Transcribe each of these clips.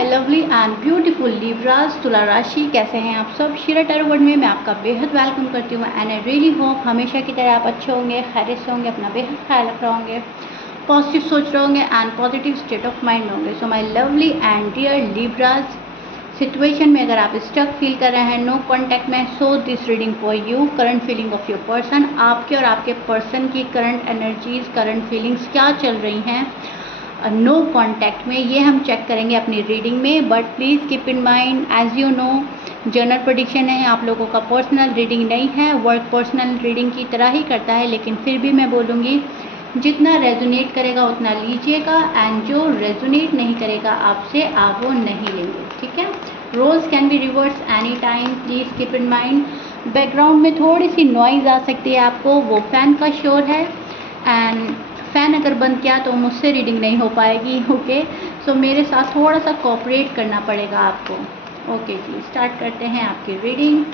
Lovely and beautiful Libras तुला राशि, कैसे हैं आप सब। शीरा टैरो वर्ल्ड में मैं आपका बेहद वेलकम करती हूँ एंड आई रियली होप हमेशा की तरह आप अच्छे होंगे, खैरियत से होंगे, अपना बेहद ख्याल रख रहे होंगे, पॉजिटिव सोच रहे होंगे and positive state of mind में होंगे। So my lovely and dear Libras, situation में अगर आप स्टक फील कर रहे हैं, नो कॉन्टैक्ट में, so this reading for you. Current feeling of your person, आपके और आपके पर्सन की करंट एनर्जीज, करंट फीलिंग्स क्या चल रही हैं नो कॉन्टैक्ट में, ये हम चेक करेंगे अपनी रीडिंग में। But please keep in mind, as you know, general prediction है, आप लोगों का पर्सनल रीडिंग नहीं है। वर्क पर्सनल रीडिंग की तरह ही करता है, लेकिन फिर भी मैं बोलूँगी जितना रेजोनेट करेगा उतना लीजिएगा एंड जो रेजोनेट नहीं करेगा आपसे आप वो नहीं लेंगे, ठीक है। Roles can be reverse any time, please keep in mind. Background में थोड़ी सी नॉइज़ आ सकती है आपको, वो फ़ैन का शोर है एंड फ़ैन अगर बंद किया तो मुझसे रीडिंग नहीं हो पाएगी, ओके। सो मेरे साथ थोड़ा सा कोऑपरेट करना पड़ेगा आपको, ओके जी। स्टार्ट करते हैं आपकी रीडिंग।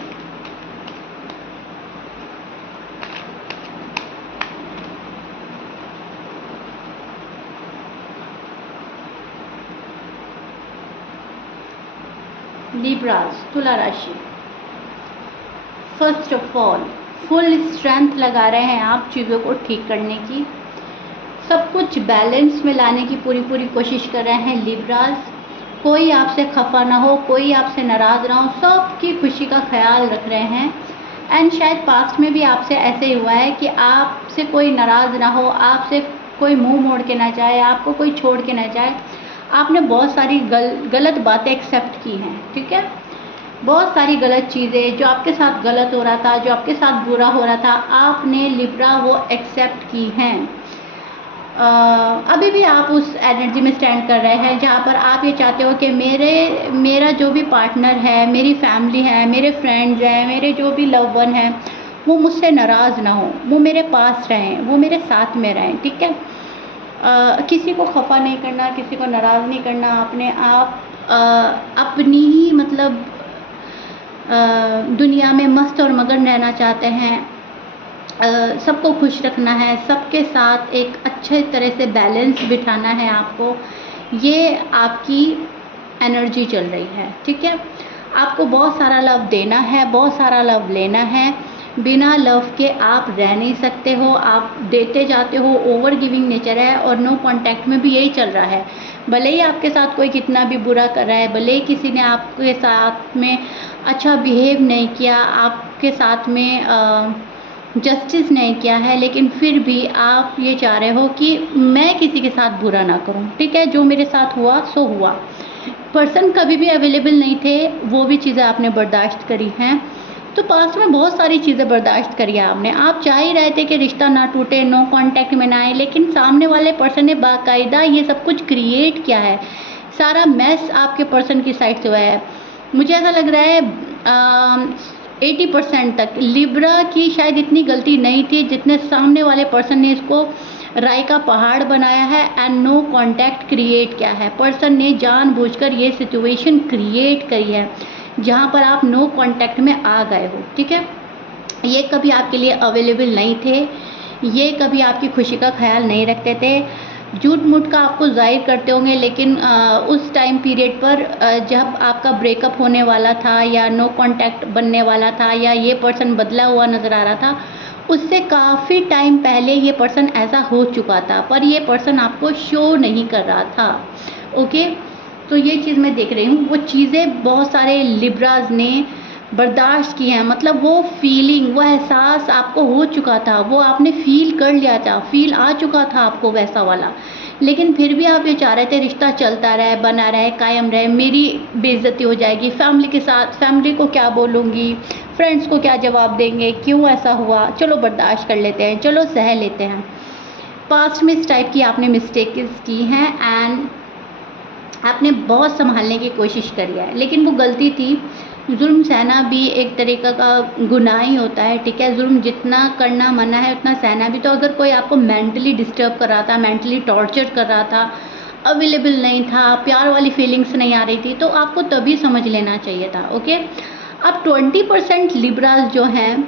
लिब्रास तुला राशि, first of all full strength लगा रहे हैं आप चीज़ों को ठीक करने की, सब कुछ बैलेंस में लाने की पूरी कोशिश कर रहे हैं लिब्रास। कोई आपसे खफा ना हो, कोई आपसे नाराज़ ना हो, सबकी खुशी का ख्याल रख रहे हैं। एंड शायद पास्ट में भी आपसे ऐसे ही हुआ है कि आपसे कोई नाराज़ ना हो, आपसे कोई मुंह मोड़ के ना जाए, आपको कोई छोड़ के ना जाए। आपने बहुत सारी गलत बातें एक्सेप्ट की हैं, ठीक है। बहुत सारी गलत चीज़ें जो आपके साथ गलत हो रहा था, जो आपके साथ बुरा हो रहा था, आपने लिब्रा वो एक्सेप्ट की हैं। अभी भी आप उस एनर्जी में स्टैंड कर रहे हैं जहाँ पर आप ये चाहते हो कि मेरा जो भी पार्टनर है, मेरी फैमिली है, मेरे फ्रेंड्स हैं, मेरे जो भी लव वन हैं, वो मुझसे नाराज़ ना हो, वो मेरे पास रहें, वो मेरे साथ में रहें, ठीक है। किसी को खफा नहीं करना, किसी को नाराज़ नहीं करना, अपने आप अपनी ही मतलब दुनिया में मस्त और मगन रहना चाहते हैं, सबको खुश रखना है, सबके साथ एक अच्छे तरह से बैलेंस बिठाना है आपको, ये आपकी एनर्जी चल रही है, ठीक है। आपको बहुत सारा लव देना है, बहुत सारा लव लेना है, बिना लव के आप रह नहीं सकते हो, आप देते जाते हो, ओवर गिविंग नेचर है। और नो कॉन्टैक्ट में भी यही चल रहा है, भले ही आपके साथ कोई कितना भी बुरा कर रहा है, भले ही किसी ने आपके साथ में अच्छा बिहेव नहीं किया, आपके साथ में जस्टिस नहीं किया है, लेकिन फिर भी आप ये चाह रहे हो कि मैं किसी के साथ बुरा ना करूं, ठीक है। जो मेरे साथ हुआ सो हुआ। पर्सन कभी भी अवेलेबल नहीं थे, वो भी चीज़ें आपने बर्दाश्त करी हैं। तो पास्ट में बहुत सारी चीज़ें बर्दाश्त करी आपने। आप चाह ही रहे थे कि रिश्ता ना टूटे, नो कांटेक्ट में ना आए, लेकिन सामने वाले पर्सन ने बाकायदा ये सब कुछ क्रिएट किया है। सारा मैस आपके पर्सन की साइड से हुआ है। मुझे ऐसा लग रहा है 80% तक लिब्रा की शायद इतनी गलती नहीं थी जितने सामने वाले पर्सन ने इसको राय का पहाड़ बनाया है एंड नो कांटेक्ट क्रिएट किया है। पर्सन ने जानबूझकर ये सिचुएशन क्रिएट करी है जहाँ पर आप नो कांटेक्ट में आ गए हो, ठीक है। ये कभी आपके लिए अवेलेबल नहीं थे, ये कभी आपकी खुशी का ख्याल नहीं रखते थे, झूठ मूठ का आपको जाहिर करते होंगे, लेकिन उस टाइम पीरियड पर जब आपका ब्रेकअप होने वाला था या नो कांटेक्ट बनने वाला था या ये पर्सन बदला हुआ नज़र आ रहा था, उससे काफ़ी टाइम पहले ये पर्सन ऐसा हो चुका था, पर ये पर्सन आपको शो नहीं कर रहा था, ओके। तो ये चीज़ मैं देख रही हूँ, वो चीज़ें बहुत सारे लिब्राज ने बर्दाश्त की हैं, मतलब वो फीलिंग, वो एहसास आपको हो चुका था, वो आपने फील कर लिया था, फील आ चुका था आपको वैसा वाला, लेकिन फिर भी आप ये चाह रहे थे रिश्ता चलता रहे, बना रहे, कायम रहे। मेरी बेइज्जती हो जाएगी फैमिली के साथ, फैमिली को क्या बोलूँगी, फ्रेंड्स को क्या जवाब देंगे, क्यों ऐसा हुआ, चलो बर्दाश्त कर लेते हैं, चलो सह लेते हैं। पास्ट में इस टाइप की आपने मिस्टेक्स की हैं एंड आपने बहुत संभालने की कोशिश करी है, लेकिन वो गलती थी। जुल्म सहना भी एक तरीक़ा का गुनाह ही होता है, ठीक है। जुल्म जितना करना मना है उतना सहना भी। तो अगर कोई आपको मेंटली डिस्टर्ब कर रहा था, मेंटली टॉर्चर कर रहा था, अवेलेबल नहीं था, प्यार वाली फीलिंग्स नहीं आ रही थी, तो आपको तभी समझ लेना चाहिए था, ओके। अब 20% लिब्रास जो हैं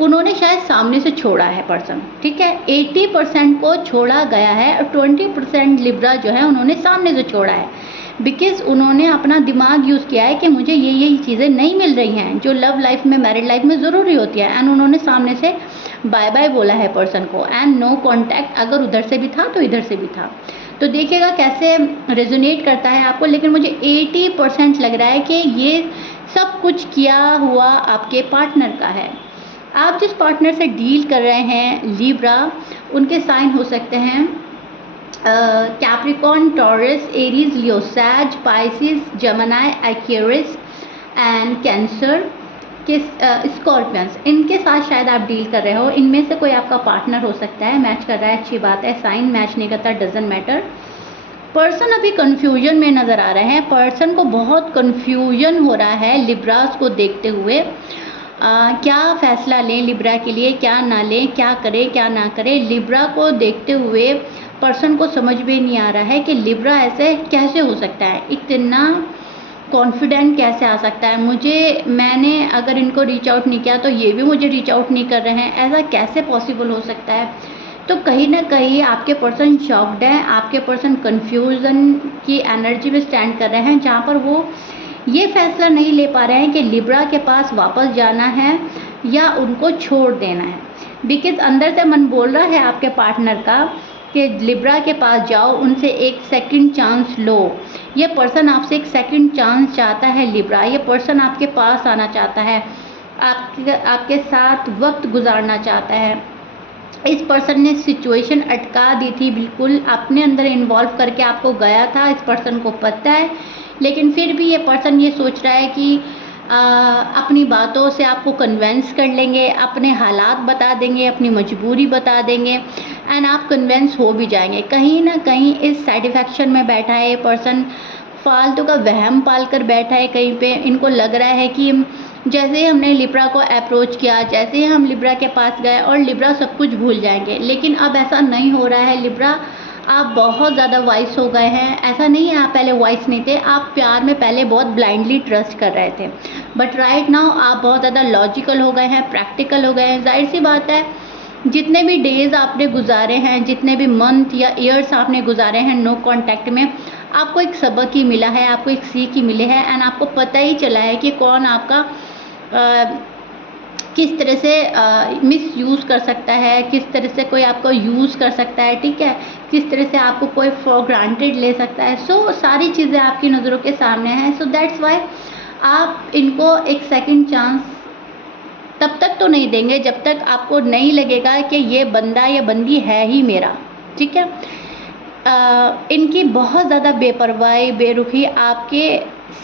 उन्होंने शायद सामने से छोड़ा है पर्सन, ठीक है। 80% को छोड़ा गया है और 20% लिब्रा जो है उन्होंने सामने से छोड़ा है। बिकॉज़ उन्होंने अपना दिमाग यूज़ किया है कि मुझे ये चीज़ें नहीं मिल रही हैं जो लव लाइफ में, मैरिड लाइफ में ज़रूरी होती है, एंड उन्होंने सामने से बाय बाय बोला है पर्सन को, एंड नो कॉन्टैक्ट अगर उधर से भी था तो इधर से भी था। तो देखिएगा कैसे रेजोनेट करता है आपको, लेकिन मुझे 80% लग रहा है कि ये सब कुछ किया हुआ आपके पार्टनर का है। आप जिस पार्टनर से डील कर रहे हैं लिब्रा, उनके साइन हो सकते हैं कैप्रिकॉर्न, टॉरस, एरीज, लियो, सैज, Pisces, Gemini, Aquarius and Cancer के स्कॉर्पियंस, इनके साथ शायद आप डील कर रहे हो। इनमें से कोई आपका पार्टनर हो सकता है। मैच कर रहा है, अच्छी बात है। साइन मैच नहीं करता, डजंट मैटर। पर्सन अभी कंफ्यूजन में नज़र आ रहे हैं। पर्सन को बहुत कंफ्यूजन हो रहा है लिब्रास को देखते हुए। क्या फ़ैसला लें लिब्रा के लिए, क्या ना लें, क्या करें क्या ना करें। लिब्रा को देखते हुए पर्सन को समझ में नहीं आ रहा है कि लिब्रा ऐसे कैसे हो सकता है, इतना कॉन्फिडेंट कैसे आ सकता है। मैंने अगर इनको रीच आउट नहीं किया तो ये भी मुझे रीच आउट नहीं कर रहे हैं, ऐसा कैसे पॉसिबल हो सकता है। तो कहीं ना कहीं आपके पर्सन शॉक्ड हैं, आपके पर्सन कन्फ्यूज़न की एनर्जी में स्टैंड कर रहे हैं, जहाँ पर वो ये फैसला नहीं ले पा रहे हैं कि लिब्रा के पास वापस जाना है या उनको छोड़ देना है। बिकॉज अंदर से मन बोल रहा है आपके पार्टनर का कि लिब्रा के पास जाओ, उनसे एक सेकंड चांस लो। ये पर्सन आपसे एक सेकंड चांस चाहता है लिब्रा। ये पर्सन आपके पास आना चाहता है, आपके साथ वक्त गुजारना चाहता है। इस पर्सन ने सिचुएशन अटका दी थी, बिल्कुल अपने अंदर इन्वॉल्व करके आपको गया था, इस पर्सन को पता है। लेकिन फिर भी ये पर्सन ये सोच रहा है कि अपनी बातों से आपको कन्वेंस कर लेंगे, अपने हालात बता देंगे, अपनी मजबूरी बता देंगे, एंड आप कन्वेंस हो भी जाएंगे। कहीं ना कहीं इस सेटिस्फैक्शन में बैठा है ये पर्सन, फालतू का वहम पाल कर बैठा है कहीं पे। इनको लग रहा है कि जैसे ही हमने लिब्रा को अप्रोच किया, जैसे ही हम लिब्रा के पास गए और लिब्रा सब कुछ भूल जाएंगे, लेकिन अब ऐसा नहीं हो रहा है। लिब्रा, आप बहुत ज़्यादा वाइस हो गए हैं। ऐसा नहीं है आप पहले वाइस नहीं थे, आप प्यार में पहले बहुत ब्लाइंडली ट्रस्ट कर रहे थे, बट राइट नाउ आप बहुत ज़्यादा लॉजिकल हो गए हैं, प्रैक्टिकल हो गए हैं। जाहिर सी बात है, जितने भी डेज़ आपने गुजारे हैं, जितने भी मंथ या ईयर्स आपने गुजारे हैं नो कांटेक्ट में, आपको एक सबक ही मिला है, आपको एक सीख ही मिली है, एंड आपको पता ही चला है कि कौन आपका किस तरह से मिस यूज़ कर सकता है, किस तरह से कोई आपको यूज़ कर सकता है, ठीक है, किस तरह से आपको कोई फॉर ग्रांटेड ले सकता है। सो सारी चीज़ें आपकी नज़रों के सामने हैं। सो दैट्स वाई आप इनको एक सेकंड चांस तब तक तो नहीं देंगे जब तक आपको नहीं लगेगा कि ये बंदा या बंदी है ही मेरा, ठीक है। इनकी बहुत ज़्यादा बेपरवाही, बेरुखी आपके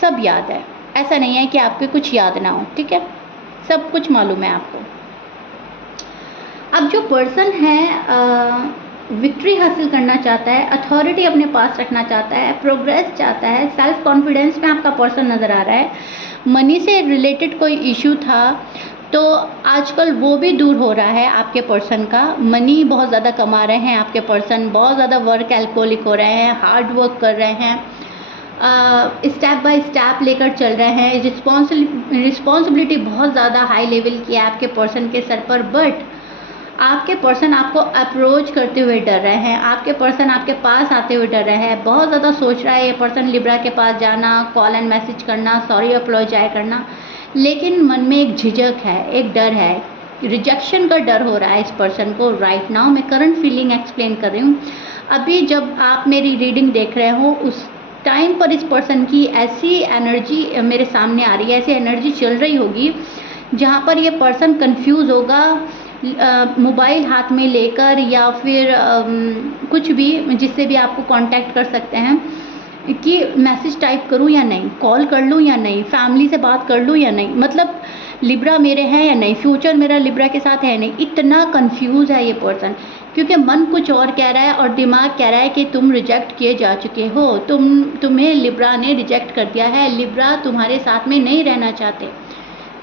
सब याद है। ऐसा नहीं है कि आपके कुछ याद ना हो, ठीक है, सब कुछ मालूम है आपको। अब जो पर्सन है विक्ट्री हासिल करना चाहता है, अथॉरिटी अपने पास रखना चाहता है, प्रोग्रेस चाहता है, सेल्फ कॉन्फिडेंस में आपका पर्सन नज़र आ रहा है। मनी से रिलेटेड कोई इशू था तो आजकल वो भी दूर हो रहा है आपके पर्सन का। मनी बहुत ज़्यादा कमा रहे हैं आपके पर्सन, बहुत ज़्यादा वर्क एल्कोहलिक हो रहे हैं, हार्ड वर्क कर रहे हैं, स्टेप बाय स्टेप लेकर चल रहे हैं। रिस्पॉन्सिबिलिटी बहुत ज़्यादा हाई लेवल की है आपके पर्सन के सर पर, बट आपके पर्सन आपको अप्रोच करते हुए डर रहे हैं, आपके पर्सन आपके पास आते हुए डर रहे हैं। बहुत ज़्यादा सोच रहा है ये पर्सन लिब्रा के पास जाना, कॉल एंड मैसेज करना, सॉरी अप्रोजाइज करना, लेकिन मन में एक झिझक है, एक डर है, रिजेक्शन का डर हो रहा है इस पर्सन को राइट नाउ। मैं करंट फीलिंग एक्सप्लेन कर रही हूँ। अभी जब आप मेरी रीडिंग देख रहे हो उस टाइम पर इस पर्सन की ऐसी एनर्जी मेरे सामने आ रही है, ऐसी एनर्जी चल रही होगी जहाँ पर ये पर्सन कंफ्यूज होगा, मोबाइल हाथ में लेकर या फिर कुछ भी जिससे भी आपको कांटेक्ट कर सकते हैं कि मैसेज टाइप करूं या नहीं, कॉल कर लूं या नहीं, फैमिली से बात कर लूं या नहीं, मतलब लिब्रा मेरे हैं या नहीं, फ्यूचर मेरा लिब्रा के साथ है नहीं। इतना कंफ्यूज है ये पर्सन, क्योंकि मन कुछ और कह रहा है और दिमाग कह रहा है कि तुम रिजेक्ट किए जा चुके हो, तुम्हें लिब्रा ने रिजेक्ट कर दिया है, लिब्रा तुम्हारे साथ में नहीं रहना चाहते।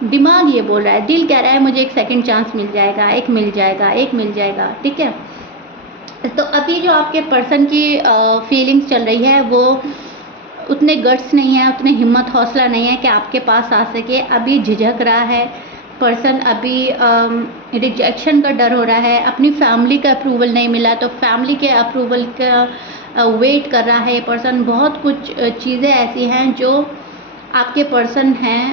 दिमाग ये बोल रहा है, दिल कह रहा है मुझे एक सेकंड चांस मिल जाएगा, एक मिल जाएगा, एक मिल जाएगा, ठीक है। तो अभी जो आपके पर्सन की फीलिंग्स चल रही है वो उतने गट्स नहीं है, उतने हिम्मत हौसला नहीं है कि आपके पास आ सके। अभी झिझक रहा है पर्सन, अभी रिजेक्शन का डर हो रहा है, अपनी फैमिली का अप्रूवल नहीं मिला तो फैमिली के अप्रूवल का वेट कर रहा है ये पर्सन। बहुत कुछ चीज़ें ऐसी हैं जो आपके पर्सन हैं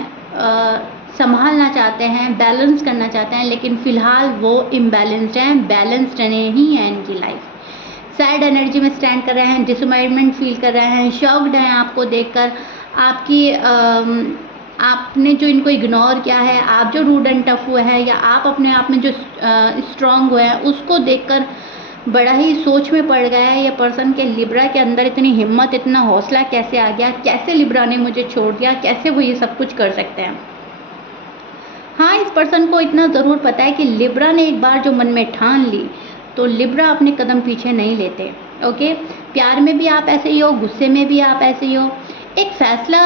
संभालना चाहते हैं, बैलेंस करना चाहते हैं, लेकिन फ़िलहाल वो इम्बैलेंस्ड हैं, बैलेंस्ड नहीं है इनकी लाइफ। सैड एनर्जी में स्टैंड कर रहे हैं, डिसअपॉइंटमेंट फील कर रहे हैं, शॉक्ड हैं आपको देखकर। आपने जो इनको इग्नोर किया है, आप जो रूड एंड टफ हुए हैं, या आप अपने आप में जो स्ट्रांग हुए हैं, उसको देखकर बड़ा ही सोच में पड़ गया है ये पर्सन के लिब्रा के अंदर इतनी हिम्मत, इतना हौसला कैसे आ गया, कैसे लिब्रा ने मुझे छोड़ दिया, कैसे वो ये सब कुछ कर सकते हैं। हाँ, इस पर्सन को इतना ज़रूर पता है कि लिब्रा ने एक बार जो मन में ठान ली तो लिब्रा अपने कदम पीछे नहीं लेते। ओके, प्यार में भी आप ऐसे ही हो, गुस्से में भी आप ऐसे ही हो। एक फैसला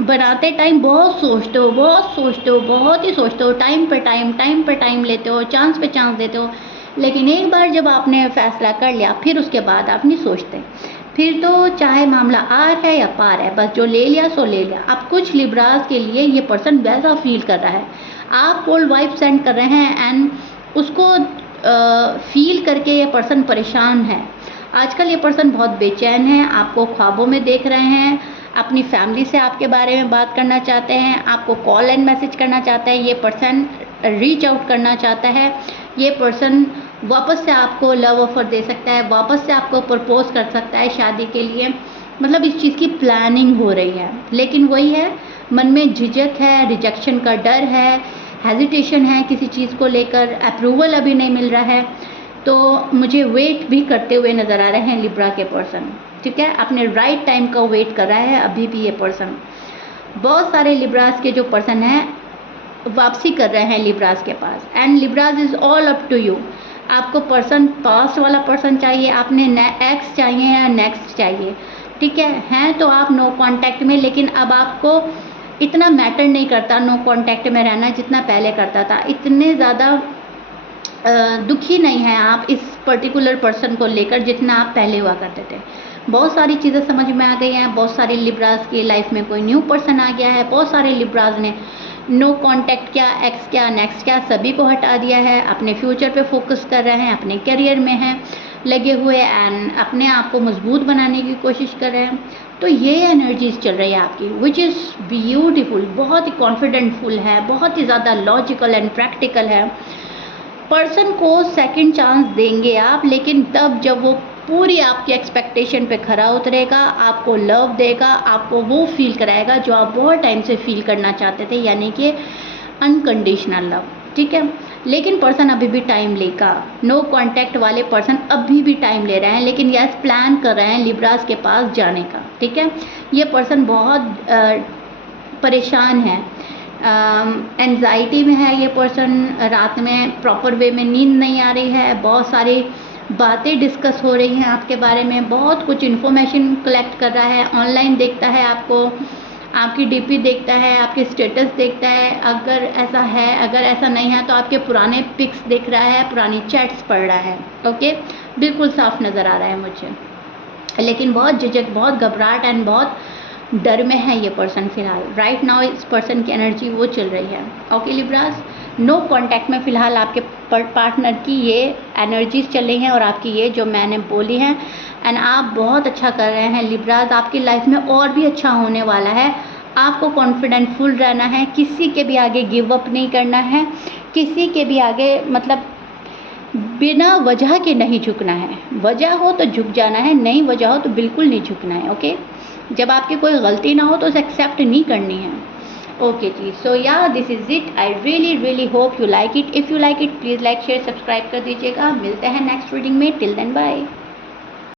बनाते टाइम बहुत सोचते हो, बहुत ही सोचते हो, टाइम पे टाइम लेते हो, चांस पे चांस देते हो, लेकिन एक बार जब आपने फैसला कर लिया फिर उसके बाद आप नहीं सोचते। फिर तो चाहे मामला आर है या पार है, बस जो ले लिया सो ले लिया। अब कुछ लिब्रास के लिए ये पर्सन वैसा फील कर रहा है। आप कोल्ड वाइब सेंड कर रहे हैं एंड उसको फील करके ये पर्सन परेशान है। आजकल ये पर्सन बहुत बेचैन है, आपको ख्वाबों में देख रहे हैं, अपनी फैमिली से आपके बारे में बात करना चाहते हैं, आपको कॉल एंड मैसेज करना चाहता है, ये पर्सन रीच आउट करना चाहता है। ये पर्सन वापस से आपको लव ऑफर दे सकता है, वापस से आपको प्रपोज कर सकता है शादी के लिए। मतलब इस चीज़ की प्लानिंग हो रही है, लेकिन वही है, मन में झिझक है, रिजेक्शन का डर है, हेजिटेशन है किसी चीज़ को लेकर, अप्रूवल अभी नहीं मिल रहा है। तो मुझे वेट भी करते हुए नज़र आ रहे हैं लिब्रा के पर्सन। ठीक है, अपने राइट टाइम का वेट कर रहा है अभी भी ये पर्सन। बहुत सारे लिब्रास के जो पर्सन हैं वापसी कर रहे हैं लिब्रास के पास, and Libras is all up to you. आपको पर्सन पास्ट वाला पर्सन चाहिए, आपने एक्स चाहिए या नेक्स्ट चाहिए। ठीक है तो आप नो कांटेक्ट में, लेकिन अब आपको इतना मैटर नहीं करता नो कांटेक्ट में रहना जितना पहले करता था। इतने ज़्यादा दुखी नहीं हैं आप इस पर्टिकुलर पर्सन को लेकर जितना आप पहले हुआ करते थे। बहुत सारी चीज़ें समझ में आ गई हैं। बहुत सारे लिब्रास की लाइफ में कोई न्यू पर्सन आ गया है। बहुत सारे लिब्रास ने नो कांटेक्ट क्या, एक्स क्या, नेक्स्ट क्या, सभी को हटा दिया है। अपने फ्यूचर पे फोकस कर रहे हैं, अपने करियर में हैं लगे हुए एंड अपने आप को मजबूत बनाने की कोशिश कर रहे हैं। तो ये एनर्जीज चल रही है आपकी, विच इज़ ब्यूटीफुल। बहुत ही कॉन्फिडेंटफुल है, बहुत ही ज़्यादा लॉजिकल एंड प्रैक्टिकल है। पर्सन को सेकंड चांस देंगे आप, लेकिन तब जब वो पूरी आपकी एक्सपेक्टेशन पे खरा उतरेगा, आपको लव देगा, आपको वो फील कराएगा जो आप बहुत टाइम से फील करना चाहते थे, यानी कि अनकंडीशनल लव। ठीक है, लेकिन पर्सन अभी भी टाइम लेगा। नो कांटेक्ट वाले पर्सन अभी भी टाइम ले रहे हैं, लेकिन यस प्लान कर रहे हैं लिब्रास के पास जाने का। ठीक है, ये पर्सन बहुत परेशान है, एंजाइटी में है ये पर्सन। रात में प्रॉपर वे में नींद नहीं आ रही है, बहुत सारी बातें डिस्कस हो रही हैं आपके बारे में, बहुत कुछ इन्फॉर्मेशन कलेक्ट कर रहा है, ऑनलाइन देखता है आपको, आपकी डीपी देखता है, आपके स्टेटस देखता है। अगर ऐसा है, अगर ऐसा नहीं है तो आपके पुराने पिक्स देख रहा है, पुरानी चैट्स पढ़ रहा है। ओके, बिल्कुल साफ नज़र आ रहा है मुझे, लेकिन बहुत झिझक, बहुत घबराहट एंड बहुत डर में है ये पर्सन फिलहाल। राइट नाउ इस पर्सन की एनर्जी वो चल रही है। ओके लिब्रास, नो कांटेक्ट में फ़िलहाल आपके पार्टनर की ये एनर्जीज चल रही हैं और आपकी ये जो मैंने बोली हैं, एंड आप बहुत अच्छा कर रहे हैं लिब्रास। आपकी लाइफ में और भी अच्छा होने वाला है। आपको कॉन्फिडेंटफुल रहना है, किसी के भी आगे गिव अप नहीं करना है, किसी के भी आगे मतलब बिना वजह के नहीं झुकना है। वजह हो तो झुक जाना है, नहीं वजह हो तो बिल्कुल नहीं झुकना है। ओके, जब आपकी कोई गलती ना हो तो उसे एक्सेप्ट नहीं करनी है। ओके जी, सो या this is it. I really hope you like it. If you like it please like share subscribe कर दीजिएगा। मिलते हैं नेक्स्ट रीडिंग में। Till then bye.